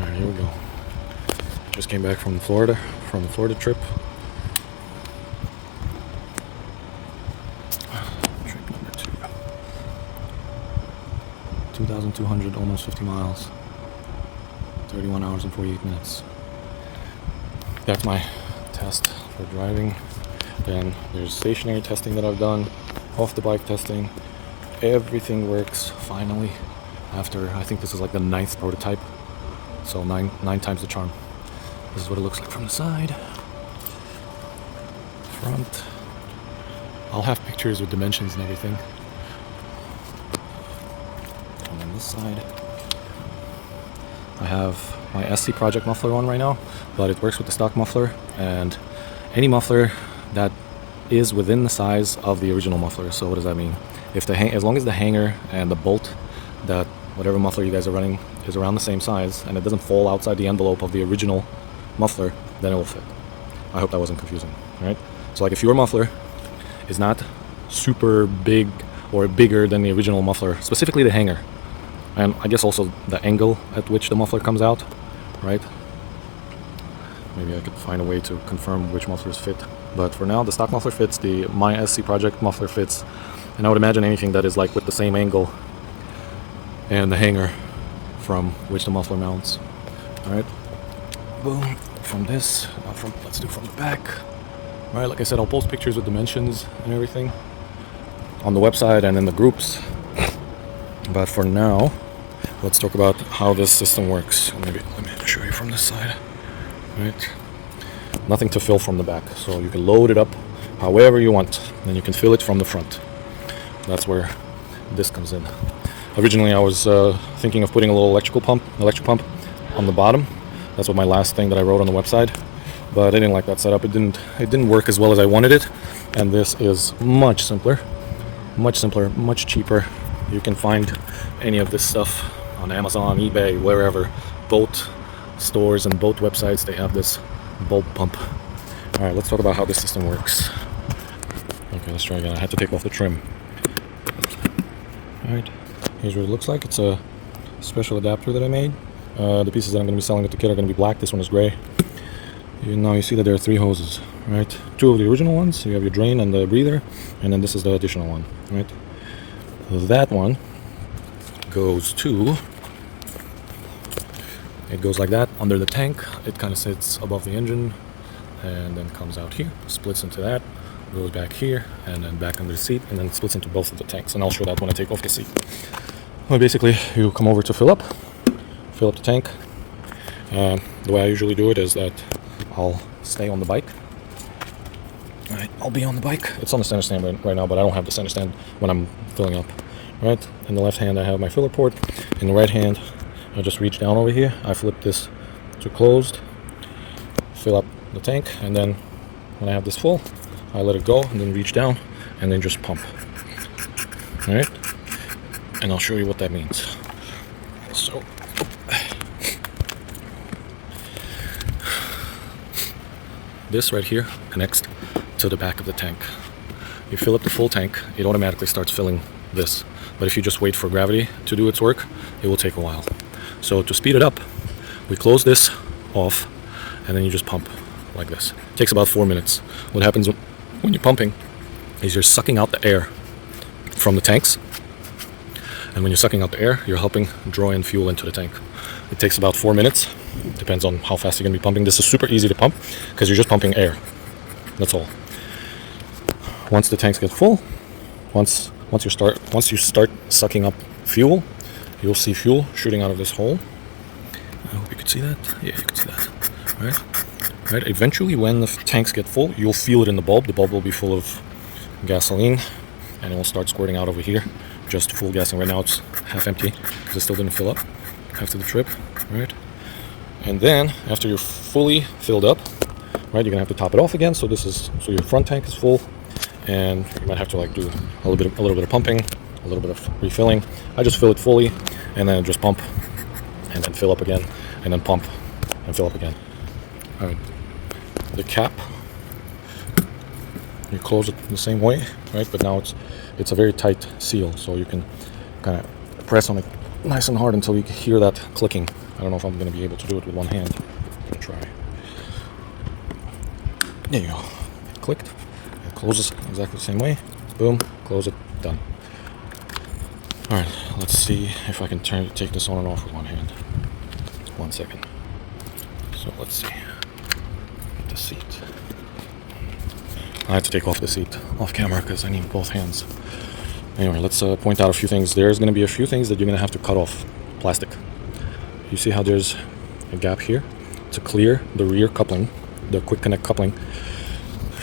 Alright, here we go. Just came back from Florida, from the Florida trip. Trip number 2. 2,200, almost 50 miles. 31 hours and 48 minutes. That's my test for driving. Then there's stationary testing that I've done, off the bike testing. Everything works finally after, I think this is like the 9th prototype. So nine times the charm. This is what it looks like from the side. Front. I'll have pictures with dimensions and everything. And then this side. I have my SC Project muffler on right now, but it works with the stock muffler, and any muffler that is within the size of the original muffler. So what does that mean? If as long as the hanger and the bolt, that whatever muffler you guys are running is around the same size and it doesn't fall outside the envelope of the original muffler, then it will fit. I hope that wasn't confusing, right? So like if your muffler is not super big or bigger than the original muffler, specifically the hanger, and I guess also the angle at which the muffler comes out, right? Maybe I could find a way to confirm which mufflers fit. But for now, the stock muffler fits, the My SC Project muffler fits, and I would imagine anything that is like with the same angle and the hanger from which the muffler mounts. Alright, boom, from this, let's do from the back. Alright, like I said, I'll post pictures with dimensions and everything on the website and in the groups. But for now, let's talk about how this system works. Maybe let me show you from this side. Right, nothing to fill from the back, so you can load it up however you want, and you can fill it from the front. That's where this comes in. Originally, I was thinking of putting a little electric pump on the bottom. That's what my last thing that I wrote on the website, but I didn't like that setup. It didn't work as well as I wanted it, and this is much simpler, much cheaper. You can find any of this stuff on Amazon, eBay, wherever. Boat stores and boat websites, they have this bulb pump. All right, let's talk about how this system works. Okay, let's try again. I had to take off the trim. All right, here's what it looks like. It's a special adapter that I made. The pieces that I'm going to be selling at the kit are going to be black. This one is gray. Now you see that there are 3 hoses, right? 2 of the original ones. You have your drain and the breather, and then this is the additional one, right? That one goes to, it goes like that under the tank. It kind of sits above the engine and then comes out here, splits into that, goes back here, and then back under the seat, and then splits into both of the tanks. And I'll show that when I take off the seat. Well, basically, you come over to fill up the tank. The way I usually do it is that I'll stay on the bike. All right, I'll be on the bike. It's on the center stand right now, but I don't have the center stand when I'm filling up. Right, in the left hand I have my filler port. In the right hand, I just reach down over here. I flip this to closed, fill up the tank, and then when I have this full, I let it go and then reach down and then just pump. All right, and I'll show you what that means. So, this right here connects to the back of the tank. You fill up the full tank, it automatically starts filling this. But if you just wait for gravity to do its work, it will take a while. So to speed it up, we close this off, and then you just pump like this. It takes about 4 minutes. What happens when you're pumping is you're sucking out the air from the tanks. And when you're sucking out the air, you're helping draw in fuel into the tank. It takes about 4 minutes. Depends on how fast you're going to be pumping. This is super easy to pump because you're just pumping air. That's all. Once the tanks get full, once you start sucking up fuel, you'll see fuel shooting out of this hole. I hope you can see that. Yeah, you can see that. Right. Eventually, when the tanks get full, you'll feel it in the bulb. The bulb will be full of gasoline, and it will start squirting out over here. Just full gasoline. Right now, it's half empty because it still didn't fill up after the trip. Right. And then, after you're fully filled up, right, you're gonna have to top it off again. So your front tank is full. And you might have to like do a little bit of pumping, a little bit of refilling. I just fill it fully, and then just pump, and then fill up again, and then pump, and fill up again. All right. The cap, you close it the same way, right? But now it's a very tight seal, so you can kind of press on it nice and hard until you hear that clicking. I don't know if I'm going to be able to do it with one hand. I'll try. There you go. It clicked. It closes exactly the same way. Boom. Close it. Done. Alright, let's see if I can take this on and off with one hand. 1 second. So let's see. The seat. I had to take off the seat off camera because I need both hands. Anyway, let's point out a few things. There's going to be a few things that you're going to have to cut off plastic. You see how there's a gap here? To clear the rear coupling, the quick connect coupling,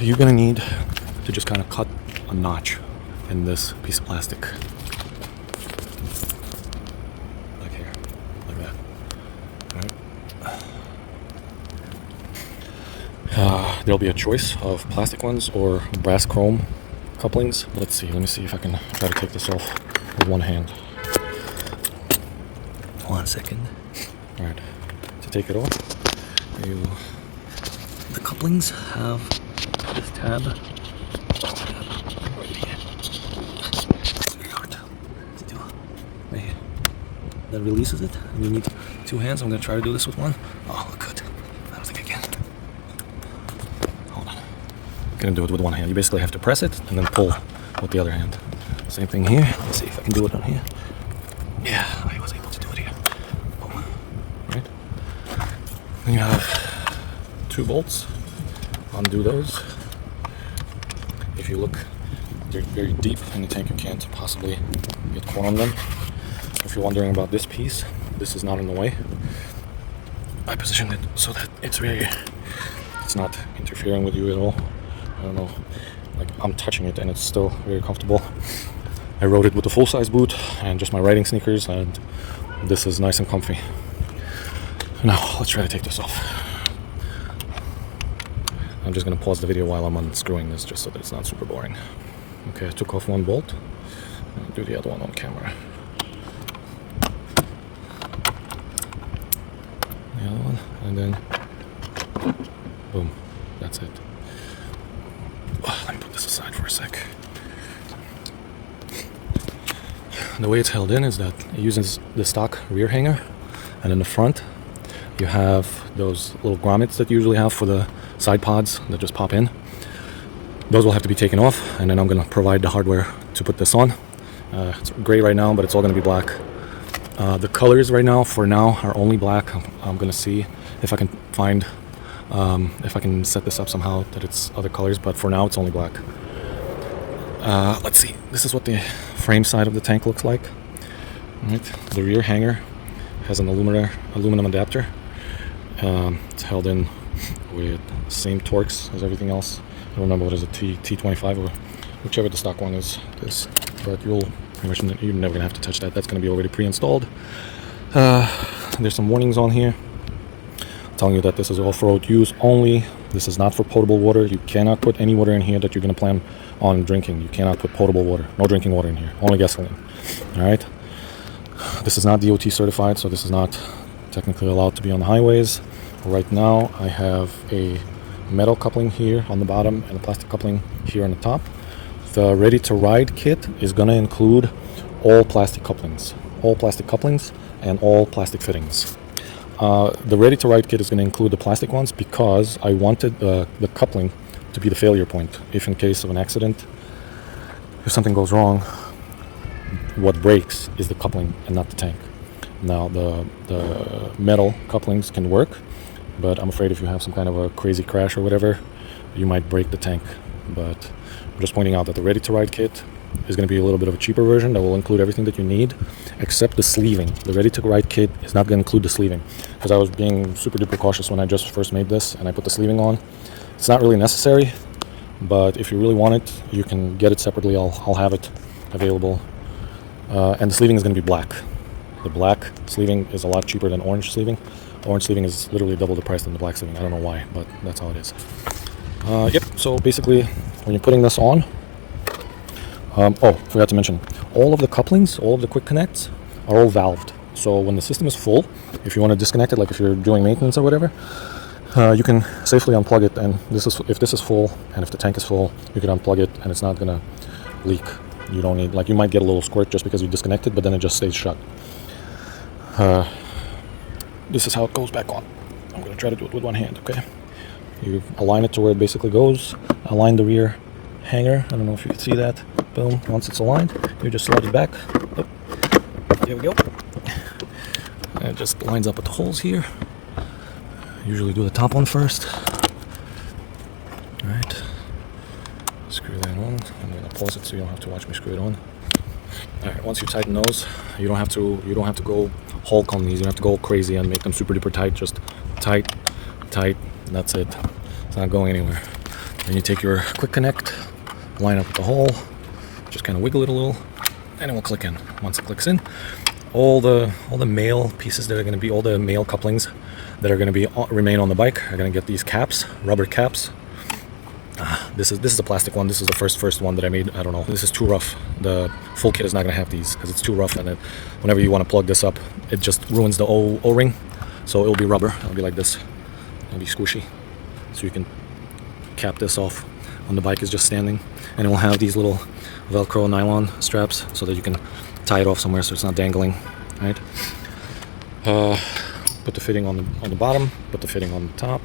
you're going to need to just kind of cut a notch in this piece of plastic. Like here, like that. Right. There'll be a choice of plastic ones or brass chrome couplings. Let's see, let me see if I can try to take this off with one hand. 1 second. Alright, to take it off, the couplings have this tab. It's very hard to do. Right here. That releases it, and you need 2 hands. I'm gonna try to do this with one. Oh, good. I don't think I can. Hold on. I'm gonna do it with one hand. You basically have to press it and then pull with the other hand. Same thing here. Let's see if I can do it on here. Yeah, I was able to do it here. Boom. Right. Then you have 2 bolts. Undo those. If you look, they're very deep in the tank. You can't possibly get caught on them. If you're wondering about this piece, this is not in the way. I positioned it so that it's not interfering with you at all. I don't know, like I'm touching it and it's still very comfortable. I rode it with a full-size boot and just my riding sneakers, and this is nice and comfy. Now let's try to take this off. I'm just gonna pause the video while I'm unscrewing this just so that it's not super boring. Okay, I took off 1 bolt. I'll do the other one on camera. The other one, and then boom, that's it. Let me put this aside for a sec. The way it's held in is that it uses the stock rear hanger, and in the front you have those little grommets that you usually have for the side pods that just pop in. Those will have to be taken off, and then I'm going to provide the hardware to put this on. It's gray right now, but it's all going to be black. The colors right now, for now, are only black. I'm going to see if I can find, if I can set this up somehow that it's other colors, but for now it's only black. Let's see, this is what the frame side of the tank looks like. Right. The rear hanger has an aluminum adapter. It's held in with the same Torx as everything else. I don't remember what is it, T25 or whichever the stock one is. But you're never gonna have to touch that. That's gonna be already pre-installed. There's some warnings on here telling you that this is off-road use only. This is not for potable water. You cannot put any water in here that you're gonna plan on drinking. You cannot put potable water. No drinking water in here. Only gasoline. All right. This is not DOT certified, so this is not technically allowed to be on the highways. Right now, I have a metal coupling here on the bottom and a plastic coupling here on the top. The Ready to Ride kit is going to include all plastic couplings and all plastic fittings. The Ready to Ride kit is going to include the plastic ones because I wanted the coupling to be the failure point. If in case of an accident, if something goes wrong, what breaks is the coupling and not the tank. Now the metal couplings can work, but I'm afraid if you have some kind of a crazy crash or whatever, you might break the tank. But I'm just pointing out that the Ready to Ride kit is going to be a little bit of a cheaper version that will include everything that you need except the sleeving. The Ready to Ride kit is not going to include the sleeving because I was being super duper cautious when I just first made this and I put the sleeving on. It's not really necessary, but if you really want it, you can get it separately. I'll have it available. And the sleeving is going to be black. The black sleeving is a lot cheaper than orange sleeving. Orange sleeving is literally double the price than the black sleeving. I don't know why, but that's how it is. Yep, so basically, when you're putting this on, forgot to mention, all of the couplings, all of the quick connects are all valved. So when the system is full, if you want to disconnect it, like if you're doing maintenance or whatever, you can safely unplug it, and if this is full, and if the tank is full, you can unplug it, and it's not going to leak. You don't need, like, you might get a little squirt just because you disconnect it, but then it just stays shut. this is how it goes back on. I'm gonna try to do it with one hand, okay? You align it to where it basically goes. Align the rear hanger. I don't know if you can see that. Boom. Once it's aligned, you just slide it back. Oh, there we go. And it just lines up with the holes here. Usually do the top one first. All right. Screw that on. I'm gonna pause it so you don't have to watch me screw it on. All right. Once you tighten those, you don't have to go Hulk on these. You don't have to go crazy and make them super duper tight. Just tight, tight. And that's it. It's not going anywhere. Then you take your quick connect, line up with the hole, just kind of wiggle it a little, and it will click in. Once it clicks in, all the male pieces that are going to be, all the male couplings that are going to be remain on the bike are going to get these caps, rubber caps. This is a plastic one. This is the first one that I made. I don't know. This is too rough. The full kit is not going to have these because it's too rough, and whenever you want to plug this up, it just ruins the O-ring. So it'll be rubber. It'll be like this. It'll be squishy. So you can cap this off when the bike is just standing, and it will have these little Velcro nylon straps so that you can tie it off somewhere so it's not dangling, right? Put the fitting on the bottom, put the fitting on the top.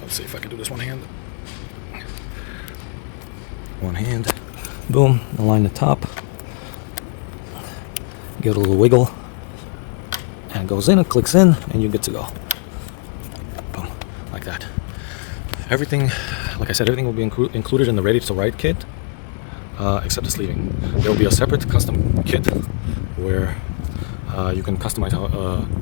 Let's see if I can do this one hand. One hand, boom, align the top, give it a little wiggle, and it goes in, it clicks in, and you're good to go. Boom, like that. Everything, like I said, everything will be included in the Ready to Ride kit, except the sleeving. There will be a separate custom kit where you can customize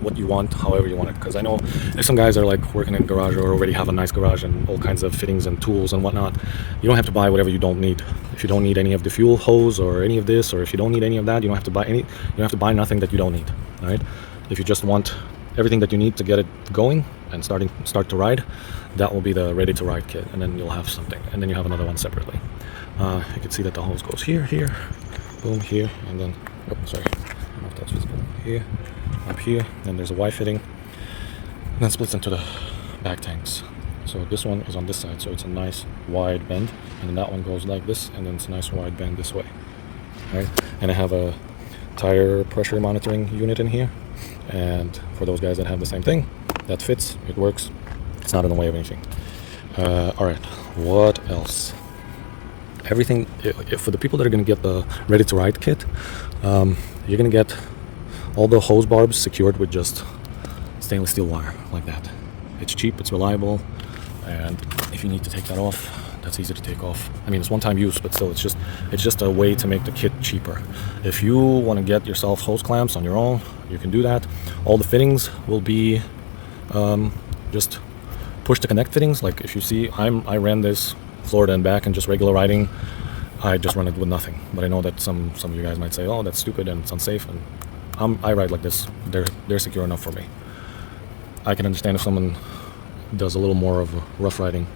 what you want, however you want it. Because I know if some guys are like working in a garage or already have a nice garage and all kinds of fittings and tools and whatnot, you don't have to buy whatever you don't need. If you don't need any of the fuel hose or any of this, or if you don't need any of that, you don't have to buy any. You don't have to buy nothing that you don't need. All right. If you just want everything that you need to get it going and start to ride, that will be the Ready to Ride kit, and then you'll have something, and then you have another one separately. You can see that the hose goes here, boom, here, and then sorry. I don't know if that's visible. Here, up here, then there's a Y fitting, and then splits into the back tanks. So this one is on this side, so it's a nice wide bend, and then that one goes like this, and then it's a nice wide bend this way. Right? And I have a tire pressure monitoring unit in here, and for those guys that have the same thing, that fits, it works, it's not in the way of anything. Alright, what else? Everything, for the people that are going to get the Ready to Ride kit, you're going to get all the hose barbs secured with just stainless steel wire like that. It's cheap, it's reliable, and if you need to take that off, that's easy to take off. I mean, it's one-time use, but still, it's just a way to make the kit cheaper. If you want to get yourself hose clamps on your own, you can do that. All the fittings will be just push to connect fittings. Like if you see, I ran this Florida and back and just regular riding, I just run it with nothing. But I know that some of you guys might say, oh, that's stupid and it's unsafe, and I ride like this. They're secure enough for me. I can understand if someone does a little more of rough riding,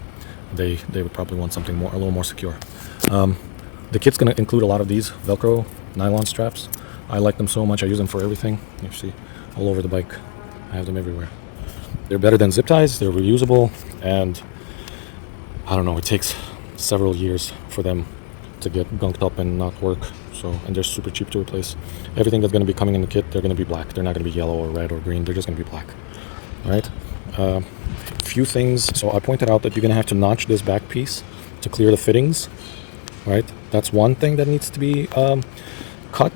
they would probably want something a little more secure. The kit's going to include a lot of these Velcro nylon straps. I like them so much. I use them for everything. You see, all over the bike. I have them everywhere. They're better than zip ties. They're reusable, and I don't know. It takes several years for them to get gunked up and not work. And they're super cheap to replace. Everything that's going to be coming in the kit, they're going to be black. They're not going to be yellow or red or green. They're just going to be black. All right. Few things. So I pointed out that you're going to have to notch this back piece to clear the fittings. Right. That's one thing that needs to be cut.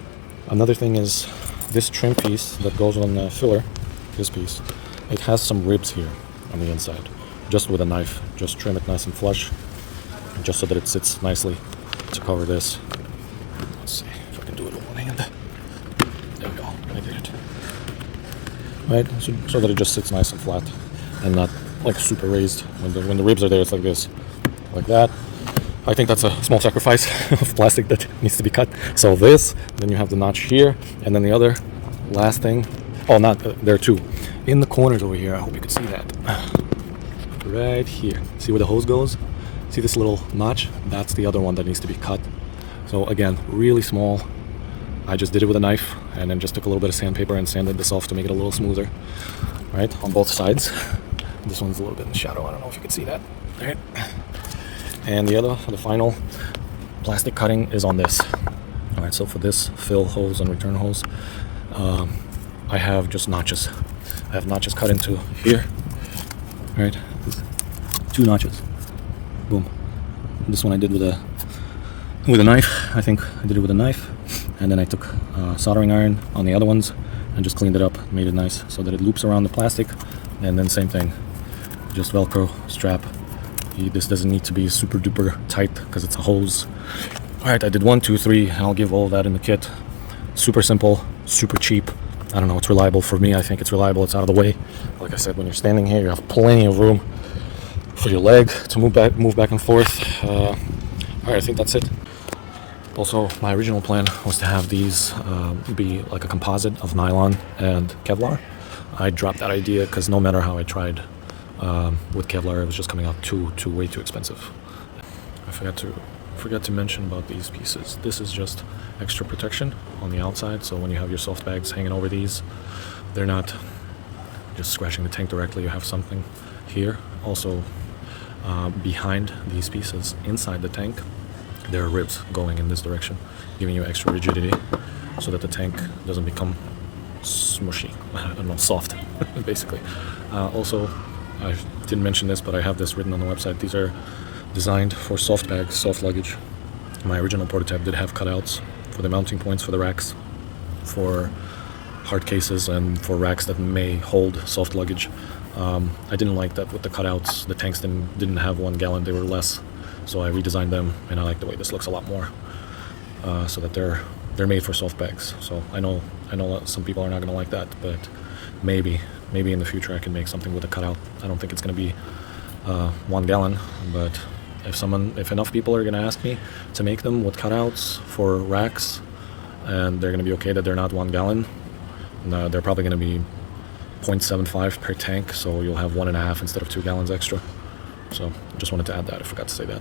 Another thing is this trim piece that goes on the filler. This piece. It has some ribs here on the inside. Just with a knife, just trim it nice and flush, just so that it sits nicely to cover this. Let's see if I can do it with one hand. There we go. I did it. Right, so that it just sits nice and flat and not like super raised. When the ribs are there, it's like this, like that. I think that's a small sacrifice of plastic that needs to be cut. So this, then you have the notch here, and then the other last thing. Oh, not there too. In the corners over here, I hope you can see that. Right here. See where the hose goes? See this little notch? That's the other one that needs to be cut. So again, really small. I just did it with a knife and then just took a little bit of sandpaper and sanded this off to make it a little smoother. Right, on both sides. This one's a little bit in the shadow. I don't know if you can see that. All right. And the final plastic cutting is on this. All right, so for this fill hose and return hose, I have just notches. I have notches cut into here. Right, 2 notches. Boom. This one I did with a knife. I think I did it with a knife, and then I took soldering iron on the other ones and just cleaned it up, made it nice so that it loops around the plastic. And then same thing, just Velcro strap. This doesn't need to be super duper tight because it's a hose. All right, I did 1, 2, 3. I'll give all that in the kit. Super simple, super cheap. I don't know, it's reliable for me. I think it's reliable. It's out of the way. Like I said, when you're standing here, you have plenty of room for your leg to move back and forth. All right, I think that's it. Also, my original plan was to have these be like a composite of nylon and Kevlar. I dropped that idea because no matter how I tried with Kevlar, it was just coming out way too expensive. I forgot to mention about these pieces. This is just extra protection on the outside, so when you have your soft bags hanging over these, they're not just scratching the tank directly. You have something here. Also, behind these pieces, inside the tank, there are ribs going in this direction, giving you extra rigidity so that the tank doesn't become smushy. I don't know, soft, basically. Also, I didn't mention this, but I have this written on the website. These are designed for soft bags, soft luggage. My original prototype did have cutouts for the mounting points for the racks, for hard cases, and for racks that may hold soft luggage. I didn't like that with the cutouts. The tanks didn't have 1 gallon, they were less. So I redesigned them, and I like the way this looks a lot more. So that they're made for soft bags. So I know that some people are not gonna like that, but maybe in the future I can make something with a cutout. I don't think it's gonna be 1 gallon, but if enough people are gonna ask me to make them with cutouts for racks, and they're gonna be okay that they're not 1 gallon, they're probably gonna be 0.75 per tank, so you'll have 1.5 instead of 2 gallons extra. So just wanted to add that. I forgot to say that.